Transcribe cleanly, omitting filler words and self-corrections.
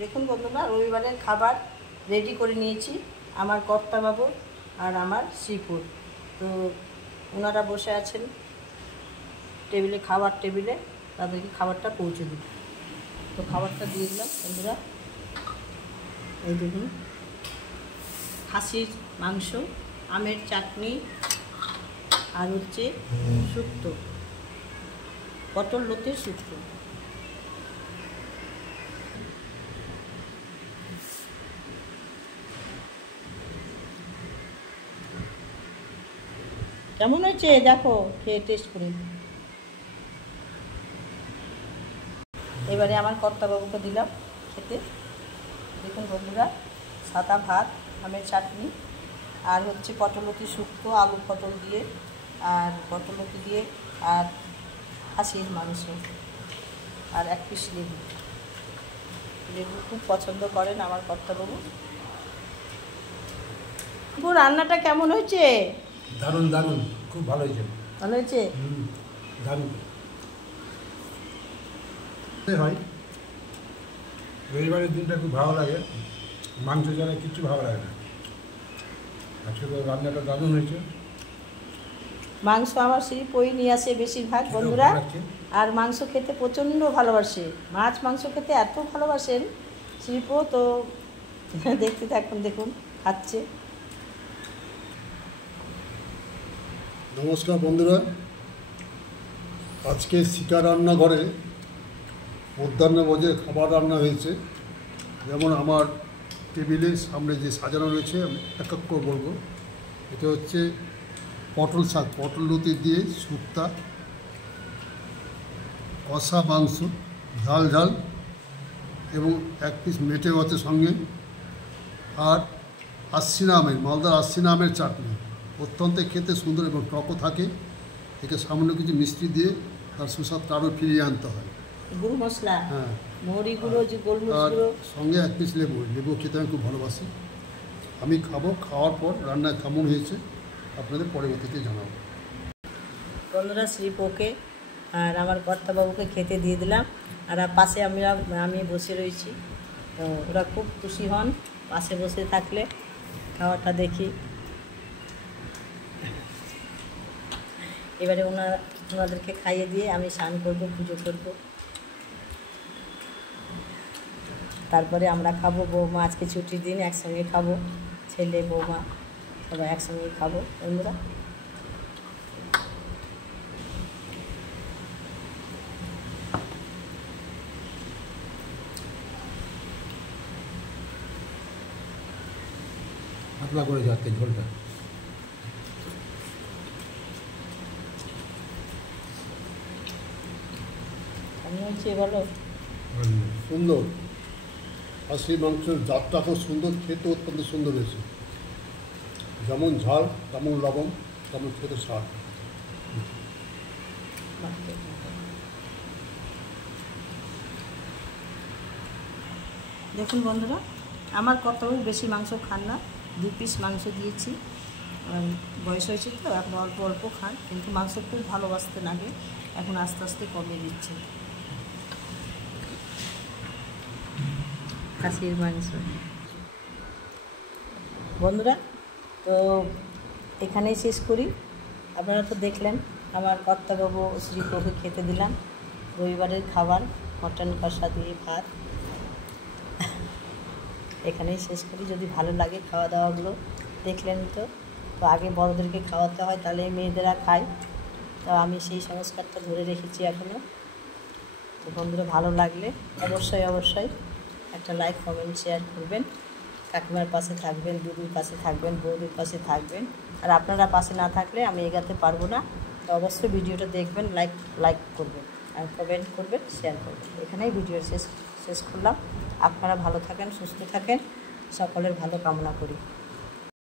দেখুন বন্ধুরা, রবিবারের খাবার রেডি করে নিয়েছি আমার কর্তাবাবু আর আমার শ্রীপুর। তো ওনারা বসে আছেন টেবিলে, খাবার টেবিলে, তাদেরকে খাবারটা পৌঁছে দিই। তো খাবারটা দিয়ে দিলাম বন্ধুরা। এই দেখুন, খাসির মাংস, আমের চাটনি, আর হচ্ছে শুক্তো, পটল লতির শুক্তো। কেমন হয়েছে দেখো, খেয়ে টেস্ট করে। এবারে আমার কর্তাবাবুকে দিলাম খেতে। দেখুন বন্ধুরা, সাদা ভাত, আমের চাটনি, আর হচ্ছে পটলতি শুক্তো, আলু পটল দিয়ে আর পটলতি দিয়ে, আর খাসির মাংস, আর এক পিস লেবু। লেবু খুব পছন্দ করেন আমার কর্তাবাবু। রান্নাটা কেমন হয়েছে? দারুণ দারুণ, খুব ভালো হয়েছে। ভালো হয়েছে? দারুণ হয়। রবিবারের দিনটা খুব ভালো লাগে, মাংস ছাড়া কিচ্ছু ভালো লাগে না। আজকে তো রান্নাটা দারুণ হয়েছে। মাংস আমার শ্রীপই নিয়ে আসে বেশিরভাগ বন্ধুরা, আর মাংস খেতে প্রচণ্ড ভালোবাসে। মাছ মাংস খেতে এত ভালোবাসেন শ্রীপ। তো দেখতে থাকুন, দেখুন খাচ্ছে। নমস্কার বন্ধুরা, আজকে শিকার রান্নাঘরে মধ্যাহ্নভোজের খাবার রান্না হয়েছে। যেমন আমার টেবিলের সামনে যে সাজানো রয়েছে, আমি এক এক করে বলবো। এটা হচ্ছে পটল শাক, পটল লতি দিয়ে শুক্তা, কষা মাংস, ঝাল ঝাল, এবং এক পিস মেটে মাছের সঙ্গে, আর আশ্বিনা আমের, মালদার আশ্বিনা আমের চাটনি। অত্যন্ত খেতে সুন্দর এবং টকও থাকে। একে সামান্য কিছু মিষ্টি দিয়ে তার সুস্বাদটা আরও ফিরিয়ে আনতে হয়। গুঁড়ো মশলা, হ্যাঁ, মৌরি গুঁড়ো, যে গোলমরিচ আর গুঁড়ো, সঙ্গে এক পিস লেবু। লেবু খেতে আমি খুব ভালোবাসি। আমি খাবো, খাওয়ার পর রান্না কেমন হয়েছে আপনাদের পরবর্তীতে জানাবো। বন্ধুরা, শ্রীপোকে আর আমার কর্তাবাবুকে খেতে দিয়ে দিলাম, আর পাশে আমি বসে রয়েছি। তো ওরা খুব খুশি হন পাশে বসে থাকলে, খাওয়াটা দেখি। এবারে ওনাদেরকে খাইয়ে দিয়ে আমি স্নান করবো, পুজো করবো, তারপরে আমরা খাবো। বৌমা আজকে ছুটির দিন, একসঙ্গে খাবো, ছেলে বৌমা সবাই একসঙ্গে খাবো বন্ধুরা। পাতলা করে যাচ্ছে ঝোলটা। কেমন হয়েছে বলো? সুন্দর। খাসির মাংসের জাতটা খুব সুন্দর, খেতে অত্যন্ত সুন্দর হয়েছে। যেমন ঝাল, তেমন লবণ, তেমন খেতে স্বাদ। দেখুন বন্ধুরা, আমার কর্তাবাবু বেশি মাংস খান না, 2 পিস মাংস দিয়েছি। বয়স হয়েছে তো, এখন অল্প অল্প খান, কিন্তু মাংস খুব ভালোবাসতেন আগে, এখন আস্তে আস্তে কমিয়ে দিচ্ছে। খাসির মাংস বন্ধুরা, তো এখানেই শেষ করি। আপনারা তো দেখলেন আমার কর্তাবাবু শ্রীপ্রভু খেতে দিলাম রবিবারের খাবার, মটন কষা দিয়ে ভাত। এখানেই শেষ করি। যদি ভালো লাগে খাওয়া দাওয়াগুলো দেখলেন তো আগে বড়োদেরকে খাওয়াতে হয়, তাহলে মেয়েদেরা খায়। তো আমি সেই সংস্কারটা ধরে রেখেছি এখনও। তো বন্ধুরা, ভালো লাগলে অবশ্যই একটা লাইক, কমেন্ট, শেয়ার করবেন। কাকিমার পাশে থাকবেন, দিদির পাশে থাকবেন, বৌদির পাশে থাকবেন। আর আপনারা পাশে না থাকলে আমি এগাতে পারবো না। তো অবশ্যই ভিডিওটা দেখবেন, লাইক করবেন, আর কমেন্ট করবেন, শেয়ার করবেন। এখানেই ভিডিও শেষ করলাম। আপনারা ভালো থাকেন, সুস্থ থাকেন, সকলের ভালো কামনা করি।